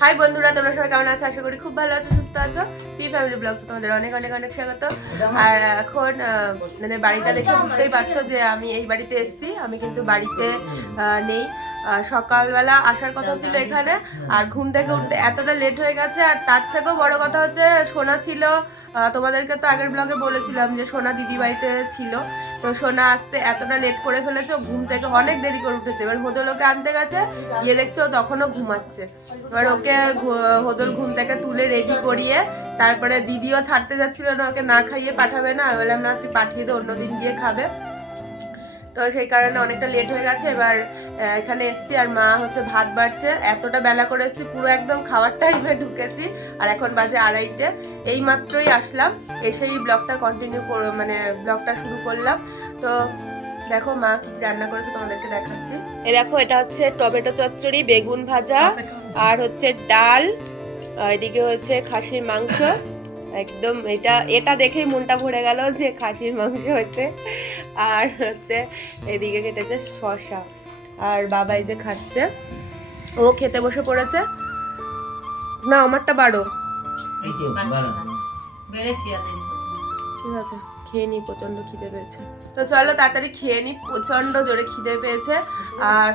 High বন্ধুরা, তোমরা সবাই কেমন আছো? আশা করি খুব ভালো আছো, সুস্থ আছো। পি ফ্যামিলি ব্লগস তোমাদের অনেক অনেক অনেক স্বাগত। আর এখন মানে বাড়িটা দেখে বুঝতেই পারছো যে আমি এই বাড়িতে এসেছি। আমি কিন্তু বাড়িতে নেই। সকালবেলা আসার কথা ছিল এখানে, আর ঘুম থেকে উঠতে এতটা লেট হয়ে গেছে। আর তার থেকেও বড় কথা হচ্ছে সোনা ছিল, তোমাদেরকে তো আগের ব্লগে বলেছিলাম যে সোনা দিদি বাড়িতে ছিল। তো সোনা আসতে এতটা লেট করে ফেলেছে, ও ঘুম থেকে অনেক দেরি করে উঠেছে। এবার হোদল ওকে আনতে গেছে, গিয়ে দেখছে ও তখনও ঘুমাচ্ছে। এবার ওকে হোদল ঘুম থেকে তুলে রেডি করিয়ে তারপরে দিদিও ছাড়তে যাচ্ছিল না, ওকে না খাইয়ে পাঠাবে না। আমি বললাম না, তুই পাঠিয়ে দে, অন্যদিন গিয়ে খাবে। তো সেই কারণে অনেকটা লেট হয়ে গেছে। এবার এখানে এসছি, আর মা হচ্ছে ভাত বাড়ছে। এতটা বেলা করে এসছি, পুরো একদম খাওয়ার টাইমে ঢুকেছি। আর এখন বাজে 2:30। এই মাত্রই আসলাম, এসেই ব্লগটা কন্টিনিউ মানে ব্লগটা শুরু করলাম। তো দেখো মা কি রান্না করেছে তোমাদেরকে দেখাচ্ছি। এই দেখো, এটা হচ্ছে টমেটো চচ্চড়ি, বেগুন ভাজা, আর হচ্ছে ডাল, এদিকে হচ্ছে খাসির মাংস। একদম এটা দেখেই মনটা ভরে গেল যে খাসির মাংস হচ্ছে। আর হচ্ছে এদিকে কেটেছে শসা। আর বাবা এই যে খাচ্ছে, ও খেতে বসে পড়েছে। না, আমারটা বাড়ো। ঠিক আছে, খেয়ে নি, প্রচন্ড খিদে পেয়েছে। তো চলো তাড়াতাড়ি খেয়ে নি, প্রচন্ড জোরে খিদে পেয়েছে। আর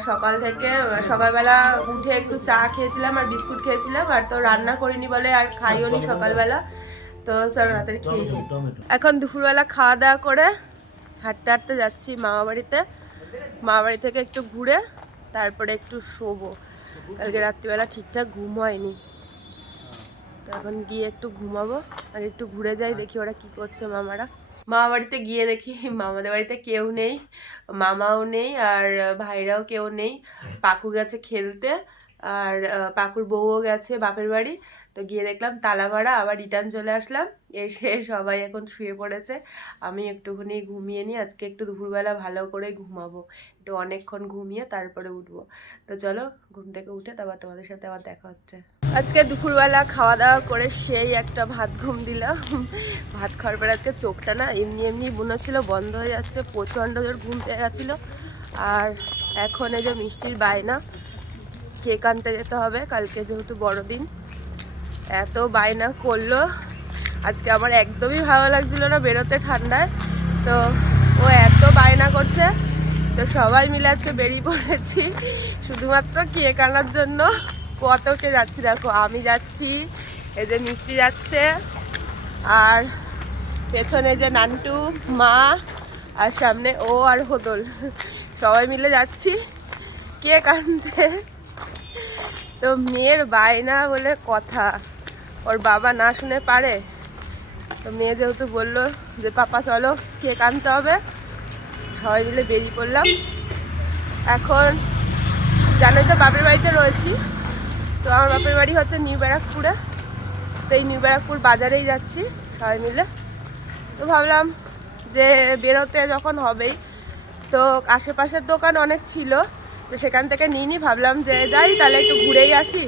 সকালবেলা উঠে একটু চা খেয়েছিলাম আর বিস্কুট খেয়েছিলাম, আর তো রান্না করিনি বলে আর খাইও নি সকালবেলা। তো চলো তাড়াতাড়ি খেয়ে নি। এখন দুপুরবেলা খাওয়া দাওয়া করে হাঁটতে হাঁটতে যাচ্ছি মামা বাড়িতে। মামা বাড়ি থেকে একটু ঘুরে তারপরে একটু শোবো। কালকে রাত্রিবেলা ঠিকঠাক ঘুম হয়নি, তো এখন গিয়ে একটু ঘুমাবো। আর একটু ঘুরে যাই, দেখি ওরা কি করছে মামারা। মামা বাড়িতে গিয়ে দেখি মামাদের বাড়িতে কেউ নেই, মামাও নেই, আর ভাইরাও কেউ নেই। পাকু গেছে খেলতে, আর পাকুর বউও গেছে বাপের বাড়ি। তো গিয়ে দেখলাম তালা মারা, আবার রিটার্ন চলে আসলাম। এসে সবাই এখন শুয়ে পড়েছে, আমি একটুখানি ঘুমিয়ে নিই। আজকে একটু দুপুরবেলা ভালো করে ঘুমাবো, একটু অনেকক্ষণ ঘুমিয়ে তারপরে উঠবো। তো চলো, ঘুম থেকে উঠে তারপর তোমাদের সাথে আবার দেখা হচ্ছে। আজকে দুপুরবেলা খাওয়া দাওয়া করে সেই একটা ভাত ঘুম দিলাম। ভাত খাওয়ার পরে আজকে চোখটা না এমনি এমনি মনে হচ্ছিল বন্ধ হয়ে যাচ্ছে, প্রচণ্ড জোর ঘুম পেয়ে গেছিলো। আর এখন এই যে মিষ্টির বায়না, কেক আনতে যেতে হবে কালকে যেহেতু বড়দিন। এত বায়না করলো, আজকে আমার একদমই ভালো লাগছিল না বেরোতে ঠান্ডায়। তো ও এত বায়না করছে, তো সবাই মিলে আজকে বেরিয়ে পড়েছি শুধুমাত্র কেক আনার জন্য। কতকে যাচ্ছি দেখো, আমি যাচ্ছি, এই যে মিষ্টি যাচ্ছে, আর পেছনে যে নান্টু, মা, আর সামনে ও আর হোদল, সবাই মিলে যাচ্ছি কেক আনতে। তো মেয়ের বায়না বলে কথা, ওর বাবা না শুনে পারে। তো মেয়ে যেহেতু বললো যে পাপা চলো কেক আনতে হবে, সবাই মিলে বেরিয়ে পড়লাম। এখন জানোই তো বাপের বাড়িতে রয়েছি, তো আমার বাপের বাড়ি হচ্ছে নিউ ব্যারাকপুরে। তো এই নিউ ব্যারাকপুর বাজারেই যাচ্ছি সবাই মিলে। তো ভাবলাম যে বেরোতে যখন হবেই, তো আশেপাশের দোকান অনেক ছিল, তো সেখান থেকে নিইনি, ভাবলাম যে যাই তাহলে একটু ঘুরেই আসি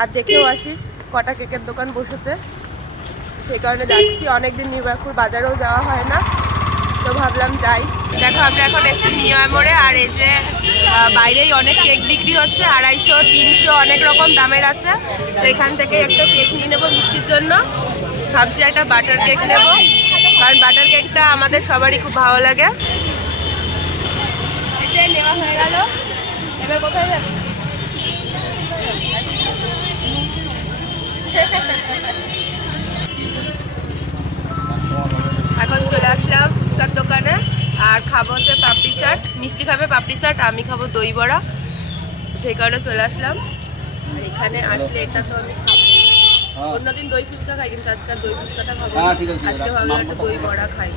আর দেখেও আসি কটা কেকের দোকান বসেছে। সেই কারণে যাচ্ছি, অনেকদিন নিউ ব্যারাকপুর বাজারেও যাওয়া হয় না, তো ভাবলাম যাই। দেখো আমরা এখন এসেছি নিউ মোড়ে, আর এই যে বাইরেই অনেক কেক বিক্রি হচ্ছে, 250, 300 অনেক রকম দামের আছে। তো এখান থেকে একটা কেক নিয়ে নেবো মিষ্টির জন্য। ভাবছি একটা বাটার কেক নেব, কারণ বাটার কেকটা আমাদের সবারই খুব ভালো লাগে। এই যে নেওয়া হয়ে গেল, এবার কোথায় যাবে? এখন চলে আসলাম ফুচকার দোকানে, আর খাবো হচ্ছে পাপড়ি চাট। মিষ্টি খাবে পাপড়ি চাট, আমি খাবো দই বড়া, সেই কারণে চলে আসলাম। আর এখানে আসলে এটা তো আমি খাবো, অন্যদিন দই ফুচকা খাই, কিন্তু আজকাল দই ফুচকাটা খাবো। আজকে ভাবলাম একটা দই বড়া খাই।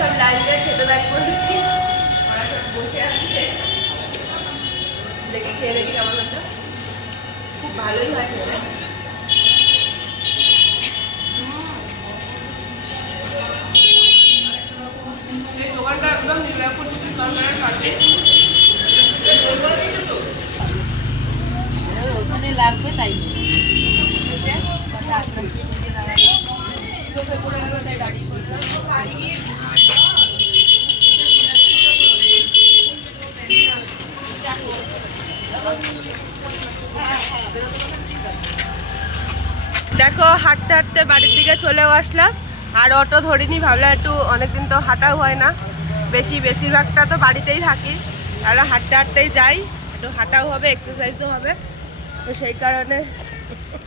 সব লাইন দিয়ে খেতে দাঁড়িয়ে পড়েছি, ওরা সব বসে আছে, দেখি খেয়ে দেখি কেমন হচ্ছে। খুব ভালোই হয় খেতে। দোকানটা একদম নিরাপদ সরকারের কাছে, ওখানে লাগবে তাই চোখে পড়ে গেল, তাই দাঁড়িয়ে পড়লাম। দেখো হাঁটতে হাঁটতে বাড়ির দিকে চলেও আসলাম, আর অটো ধরিনি, ভাবলাম একটু অনেকদিন তো হাঁটাও হয় না, বেশিরভাগটা তো বাড়িতেই থাকি, তাহলে হাঁটতে হাঁটতেই যাই, একটু হাঁটাও হবে এক্সারসাইজও হবে, তো সেই কারণে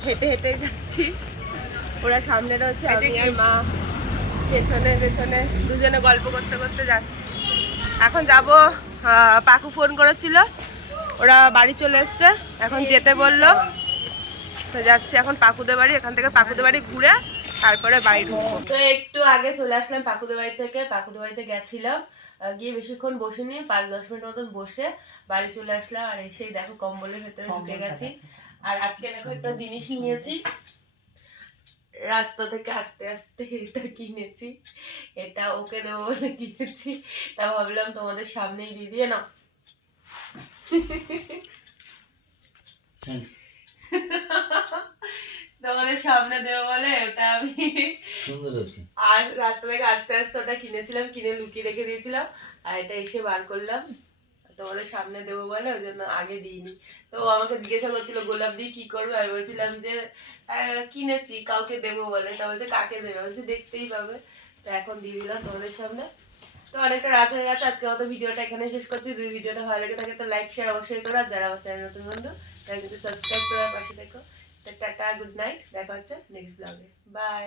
হেঁটে হেঁটেই যাচ্ছি। ওরা সামনে রয়েছে, আমি আর মা পেছনে পেছনে দুজনে গল্প করতে করতে যাচ্ছি। এখন যাব, পাকু ফোন করেছিল, ওরা বাড়ি চলে এসছে, এখন যেতে বললো, তো যাচ্ছি এখন পাকুদের বাড়ি। এখান থেকে পাকুদের বাড়ি ঘুরে তারপরে বাড়ি ঢুকবো। তো একটু আগে চলে আসলাম পাকুদের বাড়ি থেকে, পাকুদের বাড়িতে গেছিলাম, গিয়ে বেশিক্ষণ বসিনি, 5-10 মিনিট মতন বসে বাড়ি চলে আসলাম। আর এসেই দেখো কম্বলের ভেতরে ঢুকে গেছি। আর আজকে দেখো একটা জিনিস নিয়েছি, রাস্তা থেকে আস্তে আস্তে এটা কিনেছি, এটা ওকে দেবো বলে কিনেছি, তা ভাবলাম তোমাদের সামনেই দিয়ে দিয়ে না। তোমাদের সামনে দেবো বলে ওটা আমি আর রাস্তা থেকে আস্তে আস্তে ওটা কিনেছিলাম, কিনে লুকিয়ে রেখে দিয়েছিলাম, আর এটা এসে বার করলাম তোমাদের সামনে দেবো বলে, ওই জন্য আগে দিইনি। তো আমাকে জিজ্ঞাসা করছিল গোলাপ দিয়ে কি করবে, আমি বলছিলাম যে কিনেছি কাউকে দেবো বলে, তা বলছে কাকে দেবে, বলছে দেখতেই পাবে, তো এখন দিয়ে দিলাম তোমাদের সামনে। তো অনেকটা রাত হয়ে গেছে, আজকের মতো ভিডিওটা এখানে শেষ করছি। যদি ভিডিওটা ভালো লেগে থাকে তো লাইক শেয়ার অবশ্যই করো, আর যারা আমার চ্যানেল নতুন বন্ধু তারা কিন্তু সাবস্ক্রাইব করার পাশে দেখো। টাটা, গুড নাইট, দেখা হচ্ছে নেক্সট ব্লগে, বাই।